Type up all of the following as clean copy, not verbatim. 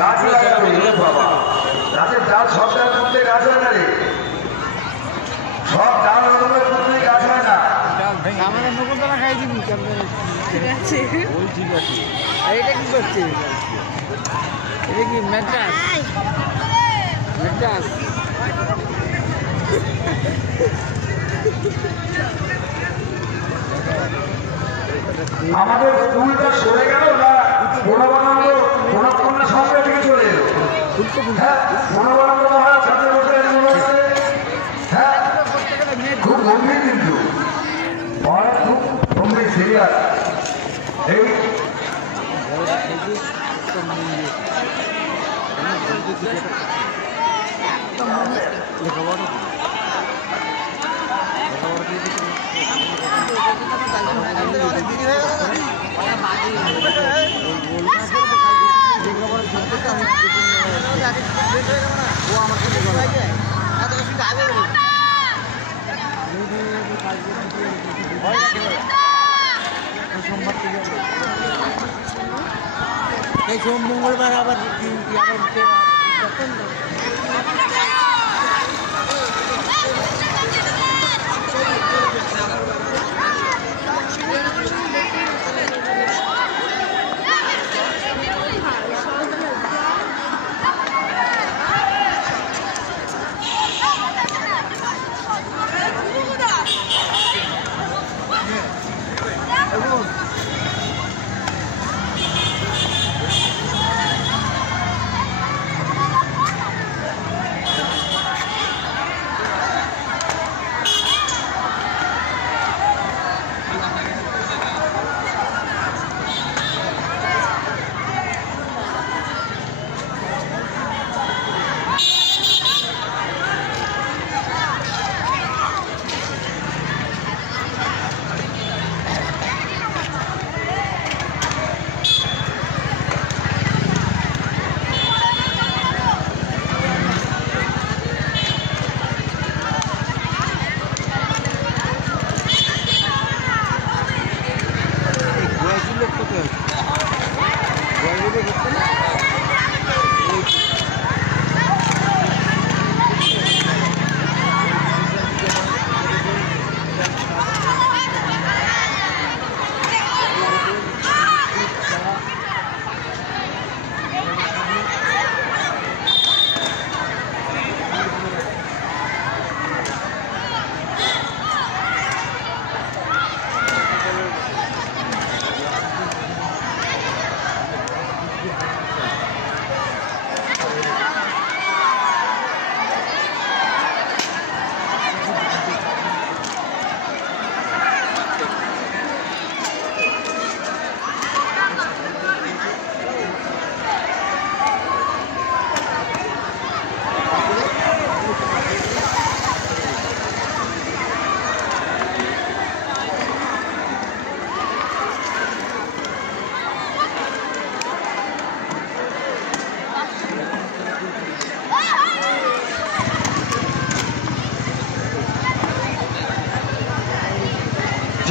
গাছ লাগাবে বাবা, গাছের ডাল সব ডাল করতে গাছ হয় না রে, সব ডাল করতে গাছ হয় না। আমাদের নকুলতলা খাই দিবি, ঠিক আছে ওই ঠিক আছে। আর এটা কি করছে? এটা কি ম্যাড্রাস? ম্যাড্রাস আমাদের স্কুলটা সরে গেল না, বনবানন্দ বনকন্যা সঙ্গে থেকে চলে এলো। হ্যাঁ, বনবানন্দ মহারাজ ছাত্র বসে হ্যাঁ, খুব গম্ভীর কিন্তু মহারাজ, খুব গম্ভীর সিরিয়াস। এই সোম মঙ্গলবার আবার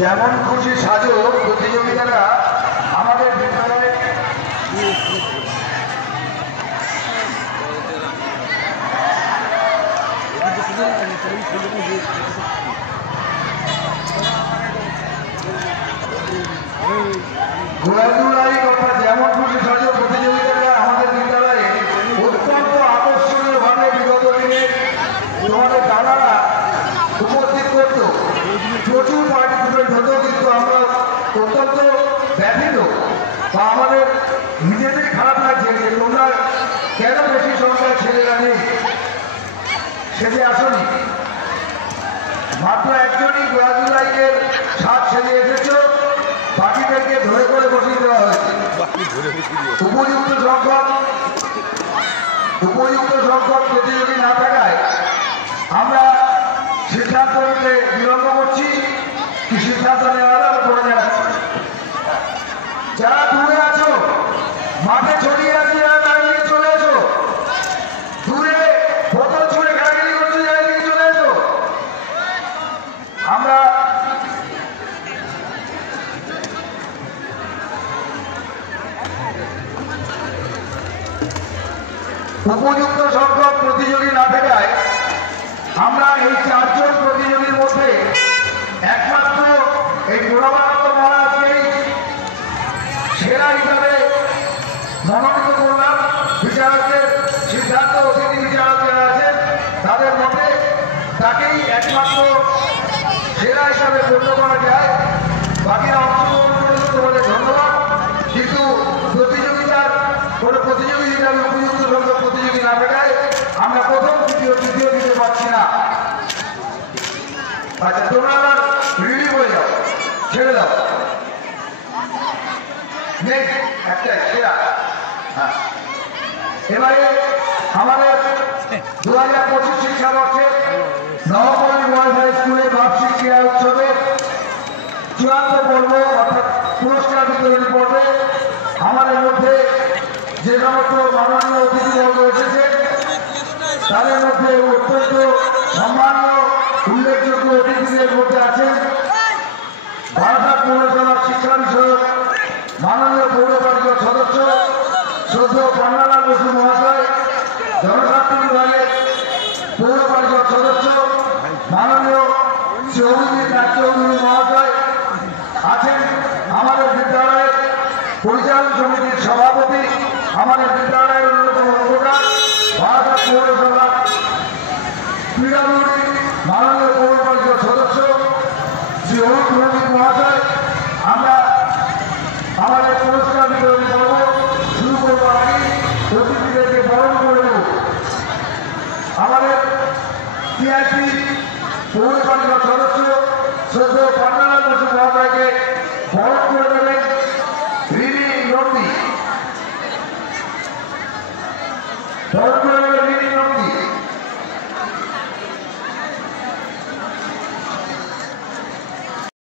যেমন খুশি সাজো প্রতিযোগিতারা আমাদের বিদ্যালয়ে ঘোরাঘুরাই কথা যেমন খুশি সাজো প্রতিযোগিতারা আমাদের বিদ্যালয়ে অত্যন্ত আকর্ষণীয় ভাবে বিগত দিনে তোমাদের দাদারা উপস্থিত করত, প্রচুর পার্টিসিপেন্ট হতো, কিন্তু আমরা অত্যন্ত ব্যথিত বা আমাদের নিজেদের খারাপ লাগছে যে তোমরা কেন বেশি সংখ্যার ছেলেরা নেই সেজে আসনি। মাত্র একজনই গোয়াজুলাইয়ের সাত ছেলে এসেছ, বাকিদেরকে ধরে করে বসিয়ে দেওয়া হয়েছে। উপযুক্ত সংখ্যক প্রতিযোগী না থাকায় আমরা সিদ্ধান্ত নিতে বিলম্ব করছি। কি সিদ্ধান্ত নেওয়া হবে আমরা করে যাচ্ছি। যারা দূরে আছো মাঠে ছড়িয়ে আছে, যারা দাঁড়িয়ে চলে এসো। দূরে বোতল ছুঁড়ে ঘাড়াঘাড়ি করছে, যারা দিকে চলে এসো। আমরা উপযুক্ত সংখ্যক প্রতিযোগী না থাকায় আমরা এই 4 জন প্রতিযোগীর মধ্যে একমাত্র এই গোড়াবানন্দ মহারাজকেই সেরা হিসাবে মনোনীত করলাম। বিচারকের সিদ্ধান্ত অতিথি বিচারক যারা আছেন তাদের মধ্যে তাকেই একমাত্র সেরা হিসাবে গণ্য করা যায়। বাকিরা অংশগ্রহণ করেছে, তোমাদের ধন্যবাদ। কিন্তু প্রতিযোগিতার কোনো প্রতিযোগী হিসাবে উপযুক্ত সংখ্যক প্রতিযোগী না থাকায় আমরা প্রথম তৃতীয় দিতে পারছি না। আচ্ছা, তোমরা আবার রিলিভ হয়ে যাও, ছেড়ে দাও। নেই একটাই সেরা। হ্যাঁ, এবারে আমাদের 2025 শিক্ষাবর্ষে নবপল্লী বয়েজ হাই স্কুলে বার্ষিক ক্রীড়া উৎসবের চূড়ান্ত পর্ব অর্থাৎ পুরস্কার বিতরণী পর্বে আমাদের মধ্যে যে সমস্ত মাননীয় অতিথিবর্গ এসেছে তাদের মধ্যে অত্যন্ত সম্মানীয় উল্লেখযোগ্য অতিথিদের মধ্যে আছেন বারাসাত পৌরসভার শিক্ষা বিষয়ক মাননীয় পৌর পরিষদ সদস্য শ্রদ্ধেয় পান্নালাল বসু মহাশয়, জনস্বাস্থ্য বিভাগের পৌর পরিষদ সদস্য মাননীয় শ্রী অভিজিৎ নাথ চৌধুরী মহাশয় আছেন, আমাদের বিদ্যালয়ের পরিচালন সমিতির সভাপতি, আমাদের বিদ্যালয়ের অন্যতম অবদান বারাসাত পৌরসভার পিডব্লিউডি মাননীয় পৌর পরিষদ সদস্য শ্রী অরুণ ভৌমিক মহাশয়। আমরা আমাদের পুরস্কার বিতরণ পর্ব শুরু করবার আগে অতিথিদেরকে বরণ করে দেব। আমাদের টিআইপি পৌর পরিষদ সদস্য শ্রদ্ধেয় পান্নালাল বসু মহাশয়কে বরণ করে দেবেন রিনি নন্দী। বরণ